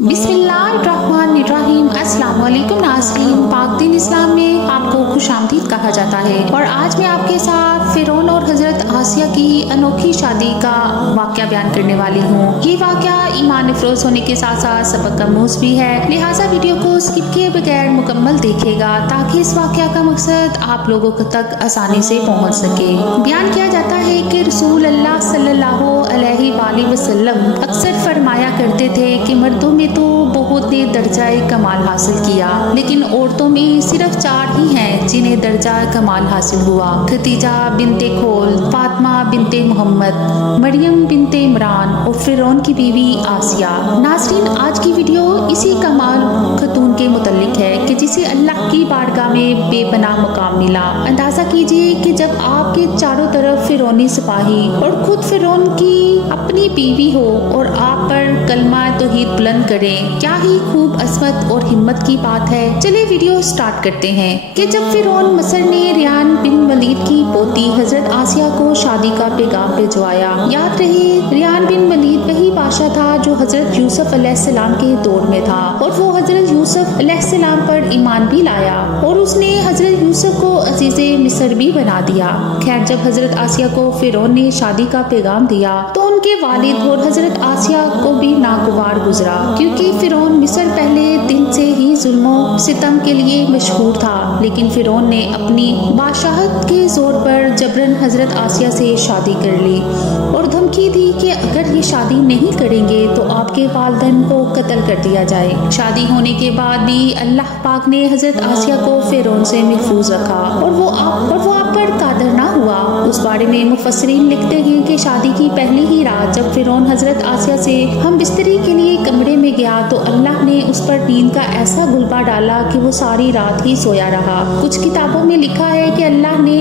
बिस्मिल्लाहिर्रहमानिर्रहीम। अस्सलाम वालेकुम नाज़रीन, पाक दिन इस्लाम में आपको खुशामदीद कहा जाता है और आज मैं आपके साथ फ़िरौन और हज़रत आसिया की अनोखी शादी का वाक़या बयान करने वाली हूँ। ये वाक़या ईमान अफरोज़ होने के साथ साथ सबक आमूज़ भी है, लिहाजा वीडियो को स्किप किए बगैर मुकम्मल देखेगा ताकि इस वाक़या का मकसद आप लोगों तक आसानी से पहुँच सके। बयान किया जाता है कि रसूल अल्लाह सल्लल्लाहु अलैहि वसल्लम अक्सर फरमाया करते थे कि मर्दों में तो बहुत ने दर्जाए कमाल हासिल किया, लेकिन औरतों में सिर्फ 4 ही हैं जिन्हें दर्जा कमाल हासिल हुआ। खदीजा बिनते खोल, फातिमा बिनते मोहम्मद, मरियम बिनते इमरान और फ़िरौन की बीवी आसिया। नाज़रीन, आज की वीडियो इसी कमाल खतून के मुतल्लिक है कि जिसे अल्लाह की बारगाह में बेपनाह मकाम मिला। अंदाज़ा कीजिए कि जब आपके चारों तरफ फ़िरौनी सिपाही और खुद फ़िरौन की अपनी बीवी हो और आप पर कलमा तौहीद बुलंद करें, क्या ही खूब अज़मत और हिम्मत की बात है। चलिए वीडियो स्टार्ट करते हैं कि जब फ़िरौन मसर ने रियान बिन वलीद की पोती हज़रत आसिया को शादी का पैगाम भिजवाया। याद रहे, रियान बिन वलीद वही बादशाह था जो हज़रत यूसुफ अलैहिस्सलाम के दौर में था और वो हज़रत यूसुफ अलैहिस्सलाम पर ईमान भी लाया और उसने हज़रत यूसुफ को अजीज़े मिस्र भी बना दिया। खैर, जब हज़रत आसिया को फ़िरौन ने शादी का पैगाम दिया तो उनके वालिद और हज़रत आसिया को भी नागवार गुजरा, क्योंकि फ़िरौन मिस्र पहले दिन से ही जुल्म सितम के लिए मशहूर था। लेकिन फ़िरौन ने अपनी बादशाहत के जोर पर जबरन हज़रत आसिया से शादी कर ली और धमकी दी कि अगर ये शादी नहीं करेंगे तो आपके वालिदैन को कत्ल कर दिया जाए। शादी होने के बाद भी अल्लाह पाक ने हज़रत आसिया को फ़िरौन से महफूज रखा और वो आप पर कादर ना हुआ। उस बारे में मुफस्सिरीन लिखते हैं कि शादी की पहली ही रात जब फ़िरौन हज़रत आसिया से हम बिस्तरी के लिए कमरे में गया तो अल्लाह ने उस पर नींद का ऐसा गुलबा डाला कि वो सारी रात ही सोया रहा। कुछ किताबों में लिखा है कि अल्लाह ने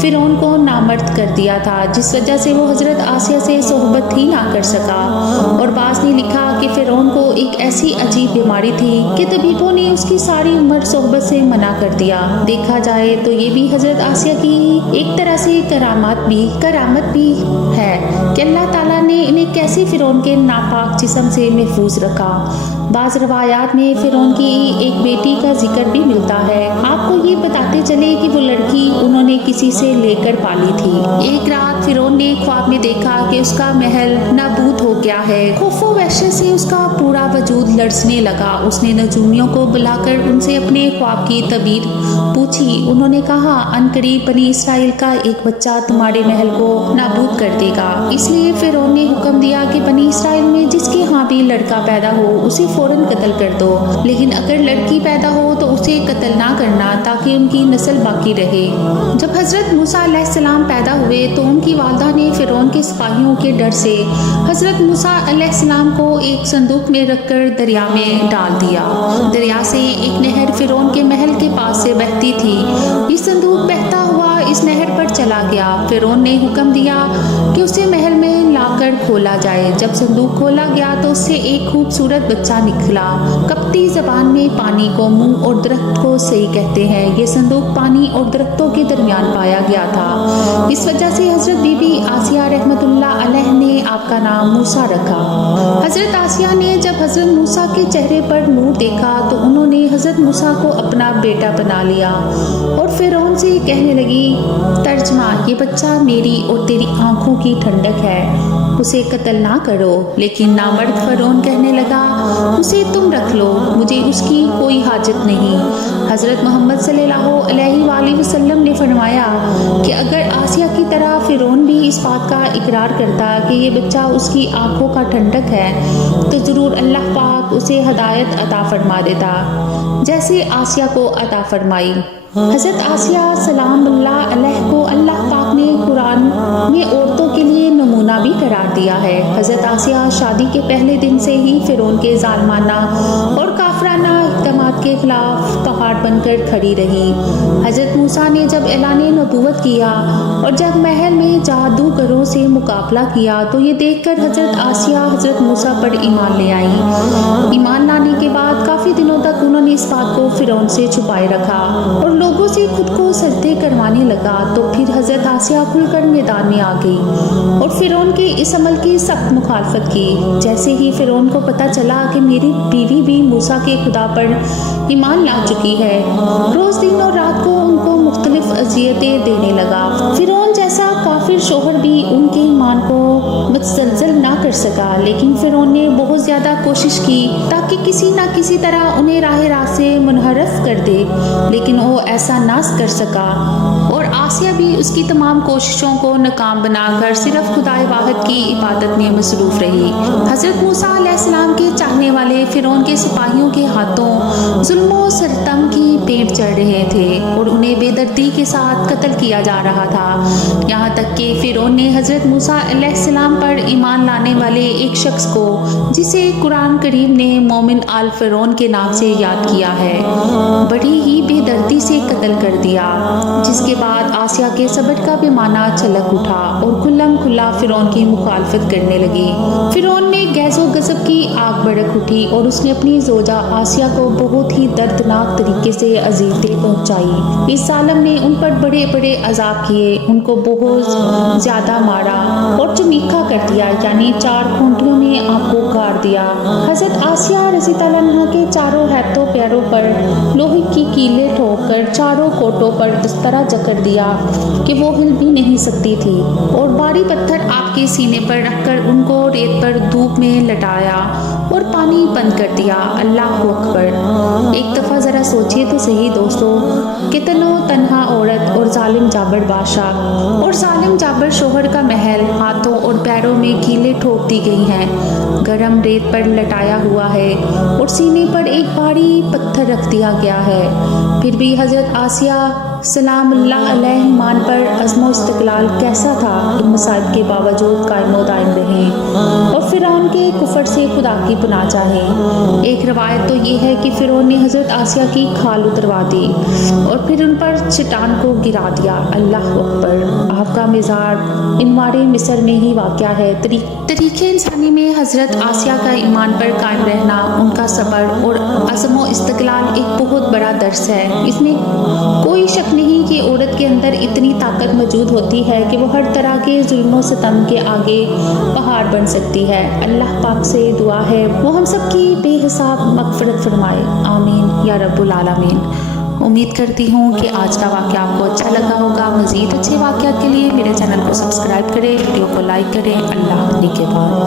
फ़िरौन को नामर्द कर दिया था, जिस वजह से वो हज़रत आसिया से सोहबत ही ना कर सका। और बाज़ ने लिखा कि फ़िरौन को एक ऐसी अजीब बीमारी थी कि तबीबों ने उसकी सारी उम्र सोहबत से मना कर दिया। देखा जाए तो ये भी हज़रत आसिया की एक तरह से करामत भी है कि अल्लाह ताला ने इन्हें कैसे फ़िरौन के नापाक जिस्म से महफूज रखा। बाज़ रवायात में फ़िरौन की एक बेटी का जिक्र भी मिलता है। आपको ये बताते चले कि वो लड़की उन्होंने किसी से लेकर पाली थी। एक रात फ़िरौन ने ख्वाब में देखा कि उसका महल नाबूद हो गया है। खौफो वहशत से उसका पूरा वजूद लरसने लगा। उसने नजूमियों को बुलाकर उनसे अपने ख्वाब की तबीर पूछी। उन्होंने कहा, अनकरीब बनी इसराइल का एक बच्चा तुम्हारे महल को नाबूद कर देगा। इसलिए फ़िरौन ने हुक्म दिया कि बनी इसराइल में जिसके यहाँ भी लड़का पैदा हो उसे फौरन कत्ल कर दो, लेकिन अगर लड़की पैदा हो तो उसे कत्ल ना करना ताकि उनकी नस्ल बाकी रहे। जब हज़रत मूसा अलैहिस्सलाम पैदा हुए तो उनकी वालदा ने फ़िरौन के सिपाहियों के डर से हज़रत मूसा अलैहिस्सलाम को एक संदूक में रखकर दरिया में डाल दिया। दरिया से एक नहर फ़िरौन के महल के पास से बहती थी। ये संदूक बहता हुआ इस नहर पर चला गया। फ़िरौन ने हुक्म दिया कि उसे महल में लाकर खोला जाए। जब संदूक खोला गया तो उससे एक खूबसूरत बच्चा निकला। कप्ती ज़बान में पानी को मुंह और दरख्त को सही कहते हैं। ये संदूक पानी और दरख्तों के दरमियान पाया गया था। इस वजह से हज़रत बीबी आसिया रहमतुल्लाह अलैह ने आपका नाम मूसा रखा। हज़रत आसिया ने जब हज़रत मूसा के चेहरे पर नूर देखा तो उन्होंने हज़रत मूसा को अपना बेटा बना लिया और फ़िरौन से कहने लगी, तर्जमा, ये बच्चा मेरी और तेरी आंखों की ठंडक है, उसे कत्ल ना करो। लेकिन नामर्द फ़िरौन कहने लगा, उसे तुम रख लो, मुझे उसकी कोई हाजत नहीं। हज़रत मोहम्मद सल्लल्लाहु अलैहि वसल्लम ने फरमाया कि अगर आसिया की तरह फ़िरौन भी इस बात का इकरार करता कि ये बच्चा उसकी आंखों का ठंडक है तो ज़रूर अल्लाह पाक उसे हदायत अता फरमा देता जैसे आसिया को अता फरमाई। हज़रत आसिया सलामुल्लाह अलैह को अल्लाह पाक ने कुरान में औरतों के लिए नमूना भी करार दिया है। हज़रत आसिया शादी के पहले दिन से ही फ़िरौन के ज़ालिमाना और काफराना इक़दामात के खिलाफ पहाड़ बनकर खड़ी रही। हज़रत मूसा ने जब ऐलान नबूवत किया और जब महल में जादूगरों से मुकाबला किया तो ये देखकर हज़रत आसिया हज़रत मूसा पर ईमान ले आई। ईमान लाने के बाद काफ़ी दिनों तक उन्होंने इस बात को फिरौन से छुपाए रखा और लोगों से खुद को सजदे करवाने लगा। तो फिर हज़रत आसिया खुलकर मैदान में आ गई और फिरौन के इस अमल की सख्त मुखालफत की। जैसे ही फिरौन को पता चला कि मेरी बीवी भी मूसा के खुदा पर ईमान ला चुकी है, रोज़ दिन और रात को उनको मुख्तलिफ अजियतें देने लगा। फिरौन जैसा काफिर शोहर भी उनके ईमान को मुतसलसल ना कर सका, लेकिन फिरौन ने बहुत ज़्यादा कोशिश की ताकि किसी ना किसी तरह उन्हें राह रास्त से मुनहरफ कर दे, लेकिन वो ऐसा ना कर सका और आसिया भी उसकी तमाम कोशिशों को नाकाम बनाकर सिर्फ खुदाए वाहिद की इबादत में मसरूफ़ रही। हज़रत मूसा अलैहिस्सलाम के चाहने वाले फिरौन के सिपाहियों के हाथों जुल्म और सितम की पेंट चढ़ रहे थे और उन्हें बेदर्दी के साथ कत्ल किया जा रहा था। यहाँ तक कि फिरौन ने हज़रत मूसा अलैहिस्सलाम पर ईमान लाने वाले एक शख्स को, जिसे कुरान करीम ने मोमिन आल फिरौन के नाम से याद किया है, बड़ी ही बेदर्दी से कत्ल कर दिया। जिसके बाद आसिया के सब्र का पैमाना छलक उठा और खुल्लम खुल्ला फिरौन की मुखालफत करने लगी। फिरौन में गैज़ो गज़ब की आग भड़क उठी और उसने अपनी जोजा आसिया को बहुत ही दर्दनाक तरीके से अज़ीज़ें पहुँचाई। इस जालिम ने उन पर बड़े बड़े अजाब किए, उनको बहुत ज़्यादा मारा और चमीखा कर दिया, यानी 4 खूंटियों में आपको काट दिया। हज़रत आसिया रज़ी अल्लाह अन्हा के चारों हाथों पैरों पर लोहे की कीलें ठोककर चारों कोटों पर इस तरह जकड़ दिया कि वो हिल भी नहीं सकती थी और भारी पत्थर आपके सीने पर रखकर उनको रेत पर धूप में लटाया और पानी बंद कर दिया। अल्लाह अकबर। एक दफ़ा ज़रा सोचिए तो सही दोस्तों, कितनों तन्हा औरत और जालिम जाबर बादशाह और जालिम जाबर शोहर का महल हाथों और पैरों में कीलें ठोक दी गई हैं, गरम रेत पर लटाया हुआ है और सीने पर एक भारी पत्थर रख दिया गया है। फिर भी हज़रत आसिया सलामुल्लाह अलैह ईमान पर अज़्म व इस्तिक़लाल कैसा था, इन मसाइब के बावजूद कायम व दायम रहे और फिरौन के कुफर से खुदा की पनाह चाहे। एक रवायत तो ये है कि फिरौन ने हज़रत आसिया की खाल उतरवा दी और फिर उन पर चट्टान को गिरा दिया। अल्लाह अकबर। आपका मिज़ार इनवारे मिस्र में ही वाक़या है। तरीक़े इंसानी में हज़रत आसिया का ईमान पर कायम रहना, उनका सब्र और अज़्म व इस्तिक़लाल एक बहुत बड़ा दर्स है। इसमें कोई शक नहीं कि औरत के अंदर इतनी ताकत मौजूद होती है कि वो हर तरह के जुल्म सितम के आगे पहाड़ बन सकती है। अल्लाह पाक से दुआ है वो हम सब की बेहिसाब मग़फ़िरत फरमाए। आमीन या रब्बुल आलमीन। उम्मीद करती हूँ कि आज का वाक़या आपको अच्छा लगा होगा। मज़ीद अच्छे वाक़यात के लिए मेरे चैनल को सब्सक्राइब करें, वीडियो को लाइक करें। अल्लाह निगहबान।